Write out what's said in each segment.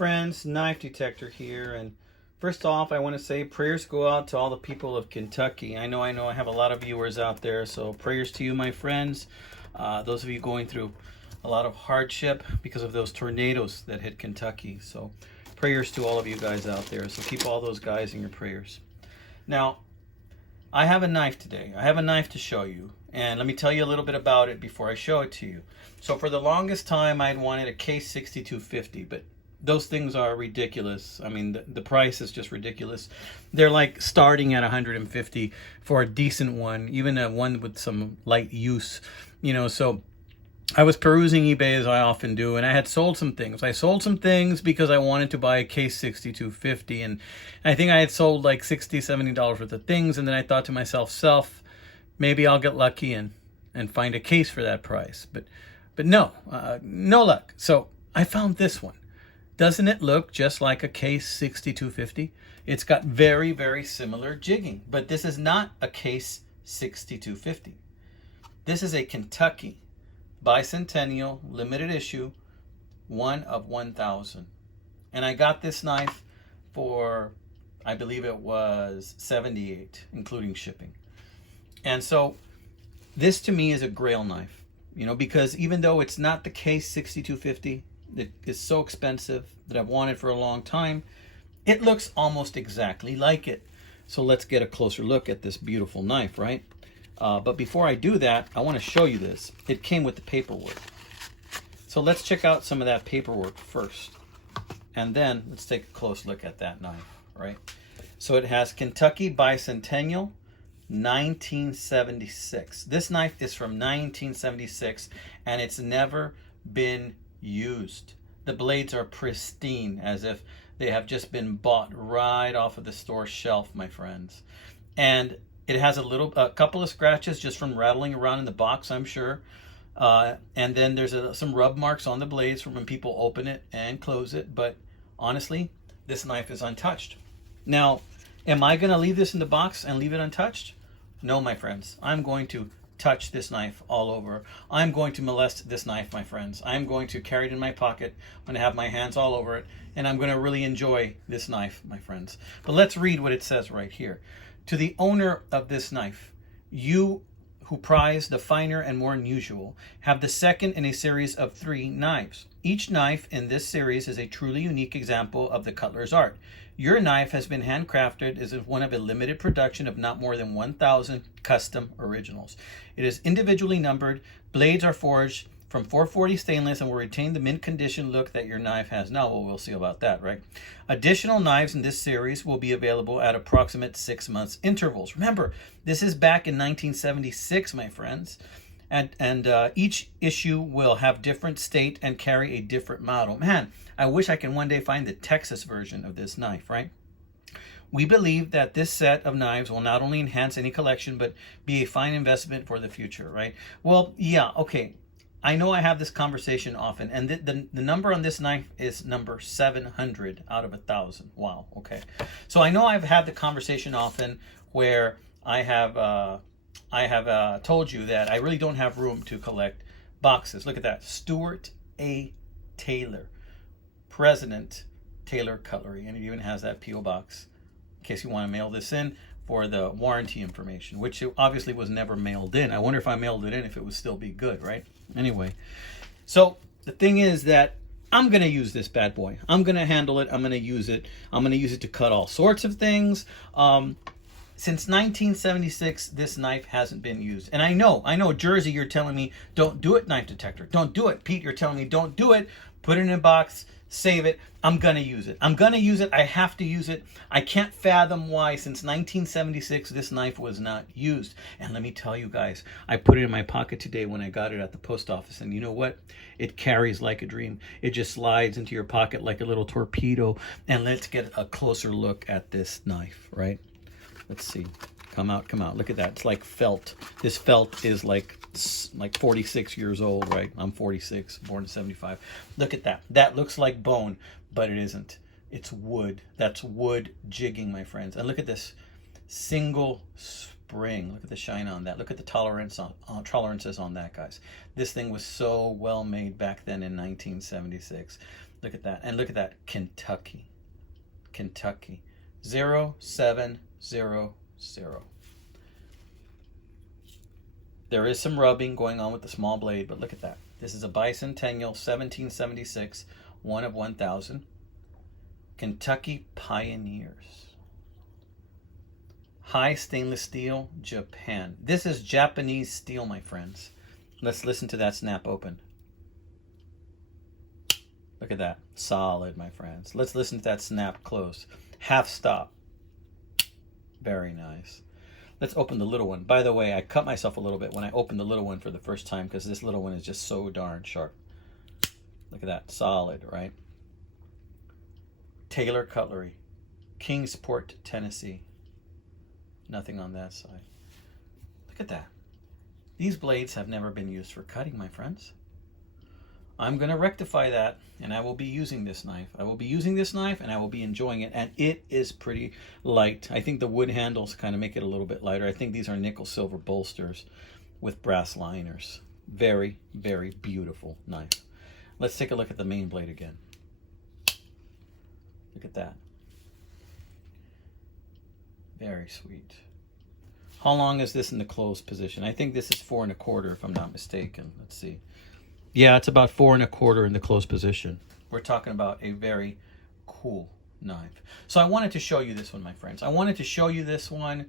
friends, Knife Detector here, and first off I want to say prayers go out to all the people of Kentucky. I know I have a lot of viewers out there, so prayers to you, my friends. Those of you going through a lot of hardship because of those tornadoes that hit Kentucky. So prayers to all of you guys out there. So keep all those guys in your prayers. Now, I have a knife today. I have a knife to show you. And let me tell you a little bit about it before I show it to you. So for the longest time, I'd wanted a case 6250, but those things are ridiculous. I mean, the price is just ridiculous. They're like starting at 150 for a decent one, even a one with some light use, you know. So I was perusing eBay as I often do, and I had sold some things. I sold some things because I wanted to buy a case 6250, and I think I had sold like $60-70 worth of things, and then I thought to myself, maybe I'll get lucky and find a case for that price. But no, no luck. So I found this one. Doesn't it look just like a case 6250? It's got very, very similar jigging, but this is not a case 6250. This is a Kentucky Bicentennial limited issue, 1 of 1,000. And I got this knife for, I believe it was $78, including shipping. And so this to me is a grail knife, you know, because even though it's not the case 6250 that is so expensive that I've wanted for a long time, it looks almost exactly like it. So let's get a closer look at this beautiful knife, right? But before I do that, I want to show you this. It came with the paperwork. So let's check out some of that paperwork first. And then let's take a close look at that knife, right? So it has Kentucky Bicentennial, 1976. This knife is from 1976, and it's never been used. The blades are pristine, as if they have just been bought right off of the store shelf, my friends. And it has a couple of scratches just from rattling around in the box, I'm sure. And then there's some rub marks on the blades from when people open it and close it. But honestly, this knife is untouched. Now, am I going to leave this in the box and leave it untouched? No, my friends. I'm going to touch this knife all over. I'm going to molest this knife, my friends. I'm going to carry it in my pocket. I'm going to have my hands all over it. And I'm going to really enjoy this knife, my friends. But let's read what it says right here. To the owner of this knife, you who prize the finer and more unusual, have the second in a series of 3 knives. Each knife in this series is a truly unique example of the cutler's art. Your knife has been handcrafted as one of a limited production of not more than 1,000 custom originals. It is individually numbered. Blades are forged from 440 stainless and will retain the mint condition look that your knife has now. Well, we'll see about that, right? Additional knives in this series will be available at approximate 6 months intervals. Remember, this is back in 1976, my friends. And each issue will have different state and carry a different model. Man, I wish I can one day find the Texas version of this knife, right? We believe that this set of knives will not only enhance any collection, but be a fine investment for the future, right? Well, yeah, okay. I know I have this conversation often, and the number on this knife is number 700 out of 1,000. Wow, okay. So I know I've had the conversation often where I have told you that I really don't have room to collect boxes. Look at that. Stuart A. Taylor, President Taylor Cutlery. And it even has that P.O. box in case you want to mail this in for the warranty information, which obviously was never mailed in. I wonder if I mailed it in, if it would still be good, right? Anyway, so the thing is that I'm going to use this bad boy. I'm going to handle it. I'm going to use it. I'm going to use it to cut all sorts of things. Since 1976, this knife hasn't been used. And I know, Jersey, you're telling me, don't do it, Knife Detector. Don't do it. Pete, you're telling me, don't do it. Put it in a box, save it. I'm going to use it. I'm going to use it. I have to use it. I can't fathom why since 1976 this knife was not used. And let me tell you guys, I put it in my pocket today when I got it at the post office. And you know what? It carries like a dream. It just slides into your pocket like a little torpedo. And let's get a closer look at this knife, right? Let's see. Come out. Look at that. It's like felt. This felt is like 46 years old, right? I'm 46, born in 75. Look at that. That looks like bone, but it isn't. It's wood. That's wood jigging, my friends. And look at this single spring. Look at the shine on that. Look at the tolerances on that, guys. This thing was so well made back then in 1976. Look at that. And look at that. Kentucky. Kentucky. 0700. There is some rubbing going on with the small blade, but look at that. This is a Bicentennial 1776, 1 of 1,000. Kentucky Pioneers. High stainless steel, Japan. This is Japanese steel, my friends. Let's listen to that snap open. Look at that. Solid, my friends. Let's listen to that snap close. Half stop. Very nice. Let's open the little one. By the way, I cut myself a little bit when I opened the little one for the first time because this little one is just so darn sharp. Look at that. Solid, right? Taylor Cutlery. Kingsport, Tennessee. Nothing on that side. Look at that. These blades have never been used for cutting, my friends. I'm going to rectify that, and I will be using this knife. I will be using this knife, and I will be enjoying it, and it is pretty light. I think the wood handles kind of make it a little bit lighter. I think these are nickel silver bolsters with brass liners. Very, very beautiful knife. Let's take a look at the main blade again. Look at that. Very sweet. How long is this in the closed position? I think this is 4 1/4 if I'm not mistaken. Let's see. Yeah, it's about 4 1/4 in the closed position. We're talking about a very cool knife. So I wanted to show you this one, my friends. I wanted to show you this one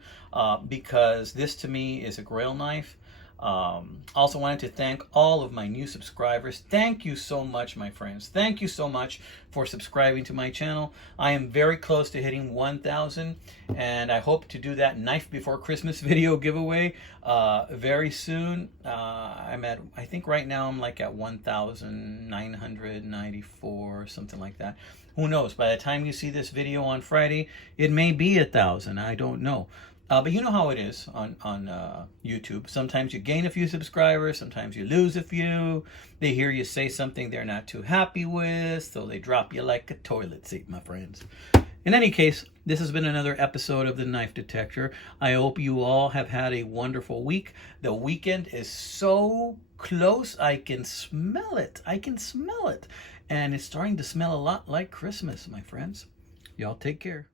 because this to me is a grail knife. Also wanted to thank all of my new subscribers. Thank you so much, my friends. Thank you so much for subscribing to my channel. I am very close to hitting 1,000, and I hope to do that knife before Christmas video giveaway very soon. I think right now I'm like at 1,994, something like that. Who knows? By the time you see this video on Friday, it may be 1,000. I don't know. But you know how it is on YouTube. Sometimes you gain a few subscribers, sometimes you lose a few. They hear you say something they're not too happy with, so they drop you like a toilet seat, my friends. In any case, this has been another episode of The Knife Detector. I hope you all have had a wonderful week. The weekend is so close, I can smell it. I can smell it. And it's starting to smell a lot like Christmas, my friends. Y'all take care.